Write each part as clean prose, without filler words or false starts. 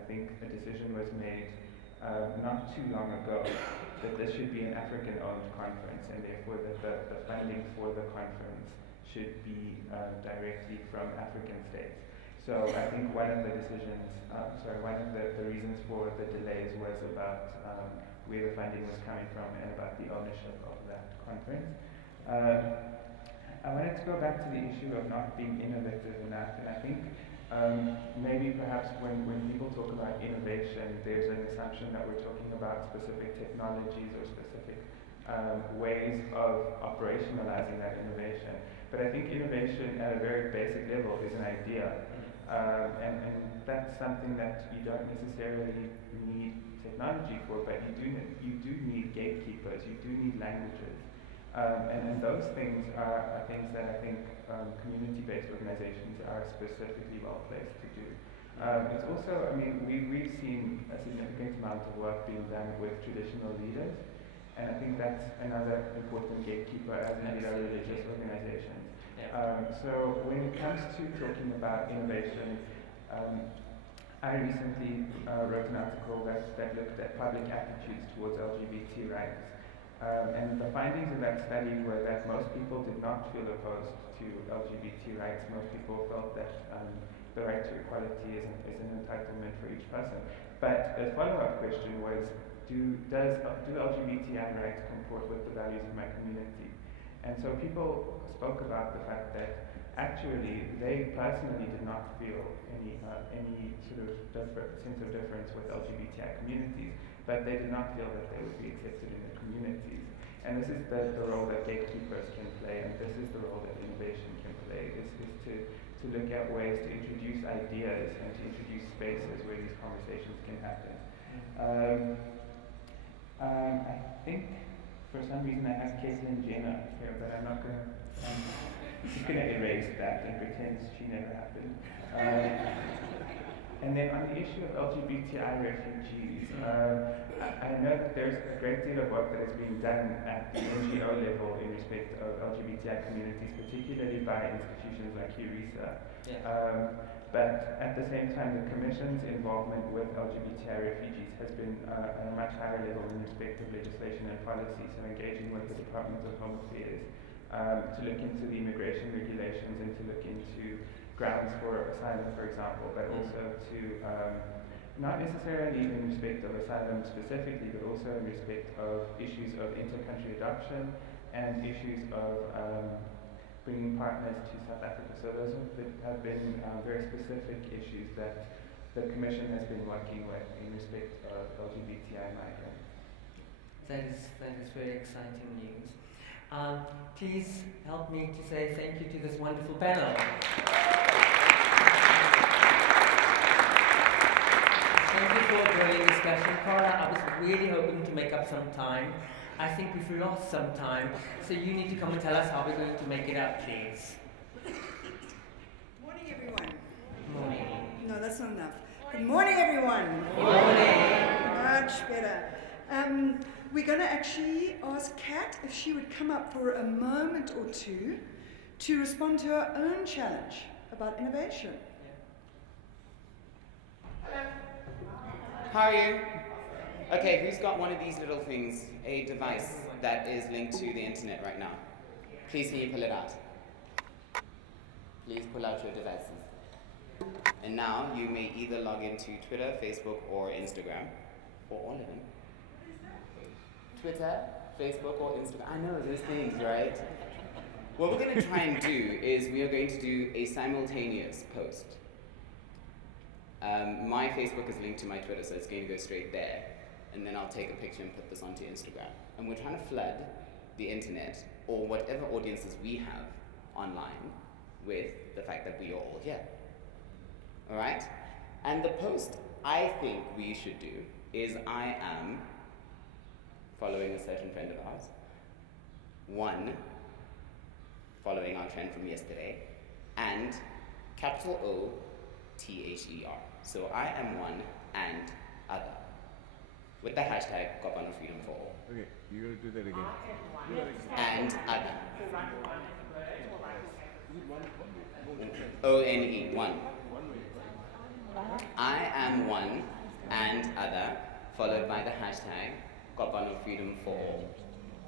I think a decision was made not too long ago that this should be an African-owned conference, and therefore that the funding for the conference should be directly from African states. So I think one of the decisions, one of the reasons for the delays was about where the funding was coming from and about the ownership of that conference. I wanted to go back to the issue of not being innovative enough, and I think maybe perhaps when people talk about innovation, there's an assumption that we're talking about specific technologies or specific ways of operationalizing that innovation. But I think innovation at a very basic level is an idea. And that's something that you don't necessarily need technology for, but you do need gatekeepers, you do need languages. And those things are things that I think community-based organizations are specifically well placed to do. It's also, I mean, we've seen a significant amount of work being done with traditional leaders, and I think that's another important gatekeeper as in other religious organizations. So when it comes to talking about innovation, I recently wrote an article that looked at public attitudes towards LGBT rights. And the findings of that study were that most people did not feel opposed to LGBT rights. Most people felt that the right to equality is an entitlement for each person. But a follow-up question was, do LGBTI rights comport with the values of my community? And so people spoke about the fact that actually they personally did not feel any sort of sense of difference with LGBTI communities, but they did not feel that they would be accepted in the communities. And this is the role that gatekeepers can play, and this is the role that innovation can play, is to look at ways to introduce ideas and to introduce spaces where these conversations can happen. I think for some reason I have Caitlyn Jenner here, but I'm not going to, she's going to erase that and pretend she never happened. And then on the issue of LGBTI refugees, I know that there's a great deal of work that is being done at the NGO level in respect of LGBTI communities, particularly by institutions like EURESA. But at the same time, the Commission's involvement with LGBTI refugees has been at a much higher level in respect of legislation and policy, so engaging with the Department of Home Affairs to look into the immigration regulations and to look into grounds for asylum, for example, but also to, not necessarily in respect of asylum specifically, but also in respect of issues of inter-country adoption and issues of bringing partners to South Africa. So those have been very specific issues that the Commission has been working with in respect of LGBTI migrants. That is very exciting news. Please help me to say thank you to this wonderful panel. Thank you for a brilliant discussion. Carla, I was really hoping to make up some time. I think we've lost some time, so you need to come and tell us how we're going to make it up, please. Morning, everyone. Morning. No, that's not enough. Good morning, everyone. Morning. Much better. We're going to actually ask Kat if she would come up for a moment or two to respond to her own challenge about innovation. Hello. How are you? Okay, who's got one of these little things, a device that is linked to the internet right now? Please, can you pull it out? Please pull out your devices. And now you may either log into Twitter, Facebook, or Instagram, or all of them. Twitter, Facebook, or Instagram. I know those things, right? What we're going to try and do is we are going to do a simultaneous post. My Facebook is linked to my Twitter, so it's going to go straight there. And then I'll take a picture and put this onto Instagram. And we're trying to flood the internet, or whatever audiences we have online, with the fact that we are all here. All right? And the post I think we should do is I am following a certain friend of ours. 1, following our trend from yesterday, and capital O-T-H-E-R. So I am 1 and other. With the hashtag Kopano Freedom for All. Okay, you gotta do that again. And other. O-N-E, 1. I am 1 and other, followed by the hashtag Kopano Freedom for All,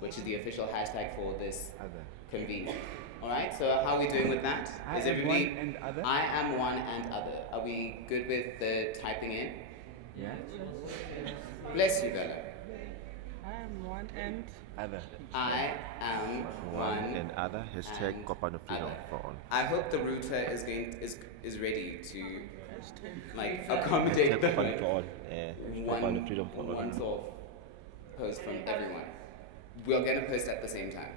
which is the official hashtag for this Other. convening. Alright, so how are we doing with that? I Is am everybody? one and other? I am one and other. Are we good with the typing in? Yeah. Bless you, Bella. I am one and Other. I am one and other hashtag and Kopano Freedom other. for all. I hope the router is ready to like accommodate Hashtag the Kopano for all. Kopano Freedom for all. one sort of post from everyone. We are going to post at the same time.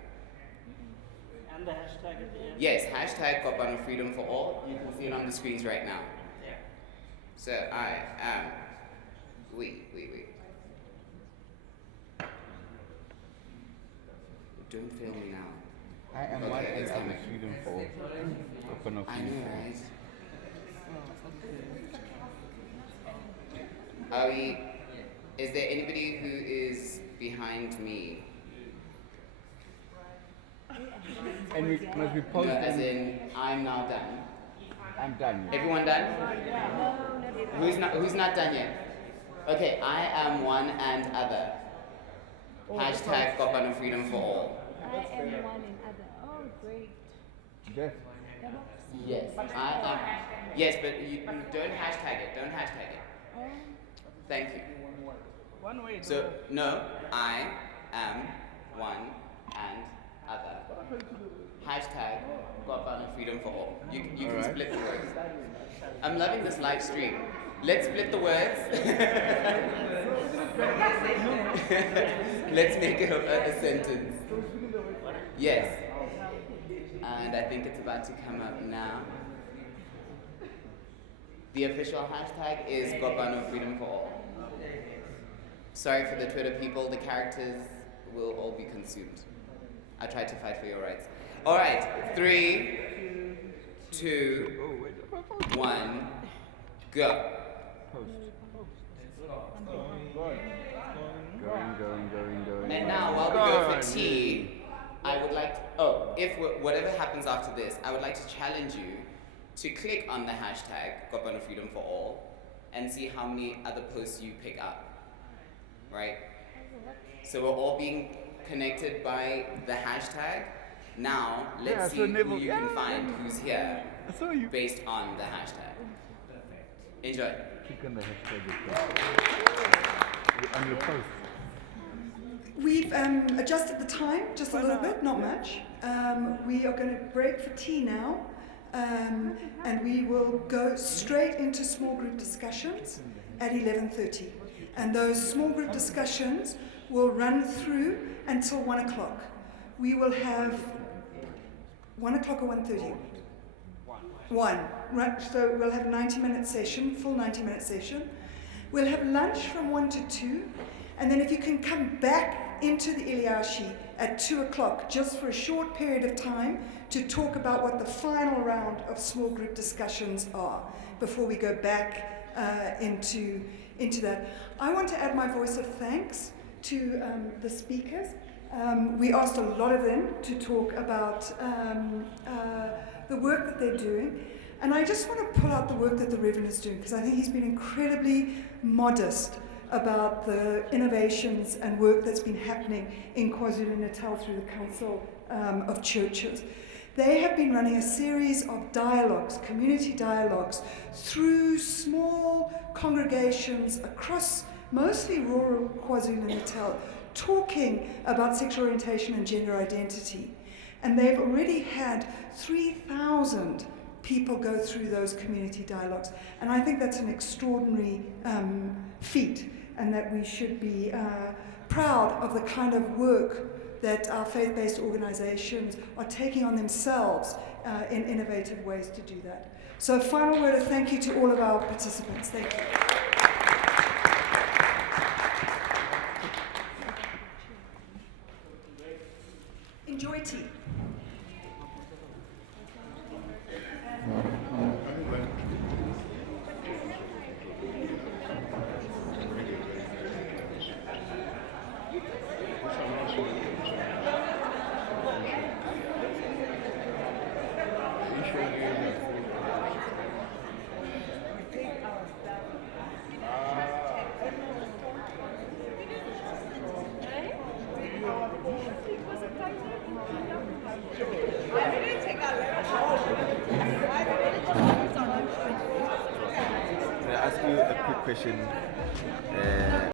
and the hashtag at the end. Yes, hashtag Kopano Freedom for all. You can see it on the screens right now. Yeah. So I am. Wait. Don't fail me now. I am Okay, one and it's other. coming. Freedom for all. Open up I freedom know, for all. right? Are we? Is there anybody who is behind me? And we must be No, posted. as in I'm now done. I'm done. Yeah. Everyone done? Who's not done yet? Okay, I am one and other. Hashtag Kopano Freedom for all. I am one and other. Oh, great. Yes. Yes, I am. Yes, but you don't hashtag it. Don't hashtag it. Oh, Thank you. One way. So no, I am one and other. Hashtag Kopano Freedom for all. You can Alright. split the words. I'm loving this live stream. Let's split the words. Let's make it a sentence. Yes. And I think it's about to come up now. The official hashtag is Kopano Freedom for all. Sorry for the Twitter people, the characters will all be consumed. I tried to fight for your rights. Alright, 3, 2, 1, go. Going. And now, while we go for tea, I would like whatever happens after this, I would like to challenge you to click on the hashtag Kopano Freedom for All and see how many other posts you pick up. Right? So we're all being connected by the hashtag. Now, let's Yeah, see so who Neville- you can find who's here I saw you. based on the hashtag. Enjoy. Click on the hashtag. On your post. We've adjusted the time just a little bit, not much. We are going to break for tea now, and we will go straight into small group discussions at 11:30. And those small group discussions will run through until 1 o'clock. We will have 1 o'clock or 1:30? 1. Right, so we'll have a 90-minute session, full 90-minute session. We'll have lunch from 1 to 2, and then if you can come back into the Iliashi at 2 o'clock, just for a short period of time, to talk about what the final round of small group discussions are, before we go back into that. I want to add my voice of thanks to the speakers. We asked a lot of them to talk about the work that they're doing. And I just want to pull out the work that the Reverend is doing, because I think he's been incredibly modest about the innovations and work that's been happening in KwaZulu-Natal through the Council of Churches. They have been running a series of dialogues, community dialogues, through small congregations across mostly rural KwaZulu-Natal, talking about sexual orientation and gender identity. And they've already had 3,000 people go through those community dialogues. And I think that's an extraordinary feat, and that we should be proud of the kind of work that our faith-based organizations are taking on themselves in innovative ways to do that. So a final word of thank you to all of our participants. Thank you. Enjoy tea. quick question.